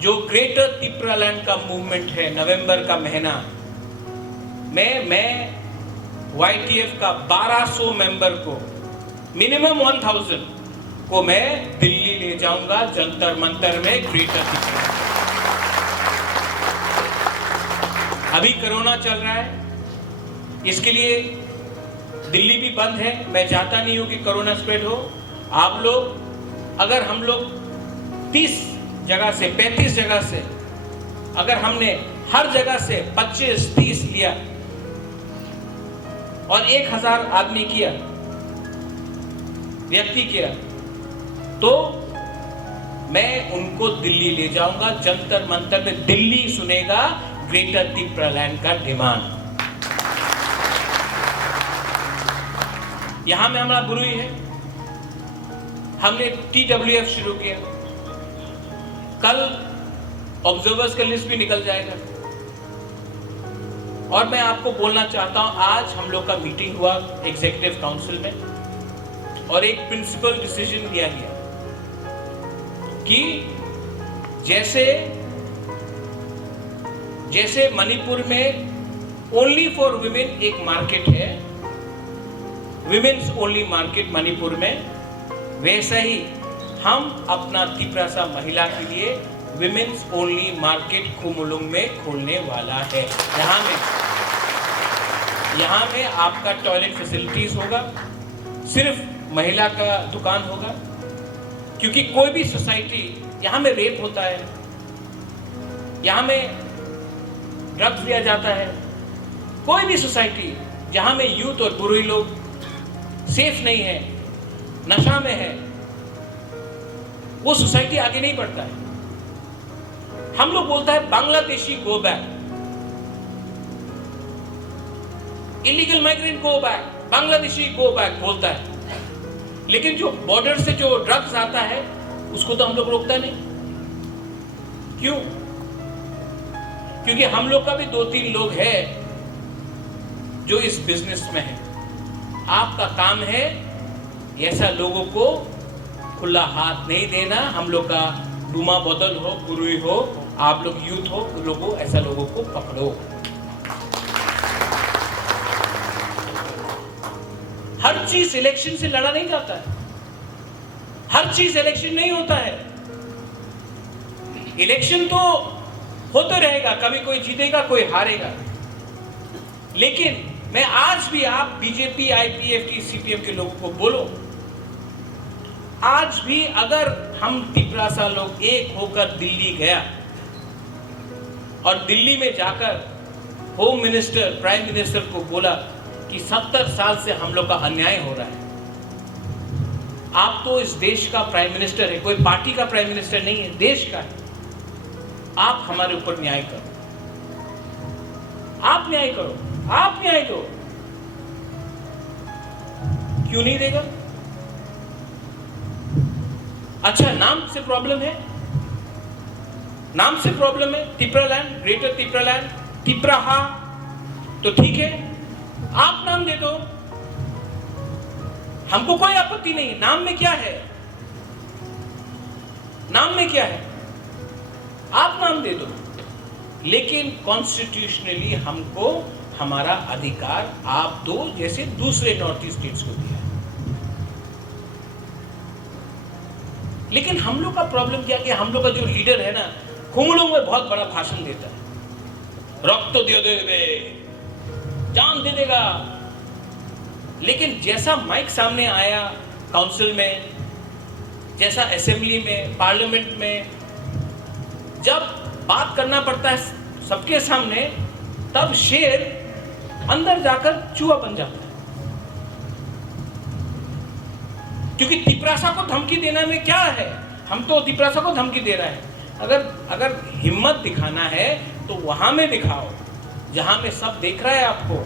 जो ग्रेटर तिप्रालैंड का मूवमेंट है, नवंबर का महीना में मैं YTF का 1200 मेंबर को, मिनिमम 1000 को मैं दिल्ली ले जाऊंगा, जंतर मंतर में ग्रेटर तिप्रालैंड। अभी कोरोना चल रहा है, इसके लिए दिल्ली भी बंद है। मैं चाहता नहीं हूं कि कोरोना स्प्रेड हो। आप लोग, अगर हम लोग 30 जगह से 35 जगह से, अगर हमने हर जगह से 25-30 लिया और 1000 आदमी किया, व्यक्ति किया, तो मैं उनको दिल्ली ले जाऊंगा, जंतर मंतर में दिल्ली सुनेगा ग्रेटर तिप्रालैंड का डिमांड। यहां में हमारा बुरुई है, हमने TWF शुरू किया, कल ऑब्जर्वर्स का लिस्ट भी निकल जाएगा। और मैं आपको बोलना चाहता हूं, आज हम लोग का मीटिंग हुआ एग्जीक्यूटिव काउंसिल में और एक प्रिंसिपल डिसीजन लिया गया कि जैसे मणिपुर में ओनली फॉर वुमेन एक मार्केट है, विमेन्स ओनली मार्केट मणिपुर में, वैसा ही हम अपना तिप्रासा महिला के लिए विमेन्स ओनली मार्केट खुमुलुंग में खोलने वाला है। यहाँ में आपका टॉयलेट फैसिलिटीज होगा, सिर्फ महिला का दुकान होगा, क्योंकि कोई भी सोसाइटी, यहाँ में रेप होता है, यहाँ में ड्रग्स दिया जाता है, कोई भी सोसाइटी जहाँ में यूथ और बुरुई लोग सेफ नहीं है, नशा में है, वो सोसाइटी आगे नहीं बढ़ता है। हम लोग बोलता है Bangladeshi go back, illegal migrant go back, Bangladeshi go back बोलता है, लेकिन जो बॉर्डर से जो ड्रग्स आता है उसको तो हम लोग रोकता नहीं। क्यों? क्योंकि हम लोग का भी 2-3 लोग हैं जो इस बिजनेस में है। आपका काम है ऐसा लोगों को खुला हाथ नहीं देना। हम लोग का डूमा बोतल हो, बुरुई हो, आप लोग यूथ हो, लोगों ऐसा लोगों को पकड़ो। हर चीज इलेक्शन से लड़ा नहीं जाता है, हर चीज इलेक्शन नहीं होता है। इलेक्शन तो होते रहेगा, कभी कोई जीतेगा कोई हारेगा, लेकिन मैं आज भी आप बीजेपी, IPFT, CPM के लोगों को बोलो, आज भी अगर हम तिप्रासा लोग एक होकर दिल्ली गया और दिल्ली में जाकर होम मिनिस्टर, प्राइम मिनिस्टर को बोला कि 70 साल से हम लोग का अन्याय हो रहा है, आप तो इस देश का प्राइम मिनिस्टर है, कोई पार्टी का प्राइम मिनिस्टर नहीं है, देश का है, आप हमारे ऊपर न्याय करो, आप न्याय करो, आप न्याय दो। क्यों नहीं देगा? अच्छा, नाम से प्रॉब्लम है, नाम से प्रॉब्लम है, तिप्रालैंड, ग्रेटर तिप्रालैंड, तिप्राहा, तो ठीक है, आप नाम दे दो, हमको कोई आपत्ति नहीं। नाम में क्या है? नाम में क्या है? आप नाम दे दो, लेकिन कॉन्स्टिट्यूशनली हमको हमारा अधिकार आप दो, जैसे दूसरे नॉर्थ ईस्ट स्टेट्स को दिया है। लेकिन हम लोग का प्रॉब्लम क्या कि हम लोग का जो लीडर है ना, खुमुलुंग में बहुत बड़ा भाषण देता है, रक्त तो दे देगा, जान दे देगा, लेकिन जैसा माइक सामने आया काउंसिल में, जैसा असेंबली में, पार्लियामेंट में, जब बात करना पड़ता है सबके सामने, तब शेर अंदर जाकर चूहा बन जाता है। क्योंकि तिप्रासा को धमकी देने में क्या है, हम तो तिप्रासा को धमकी दे रहे हैं। अगर हिम्मत दिखाना है तो वहां में दिखाओ, जहां में सब देख रहा है आपको,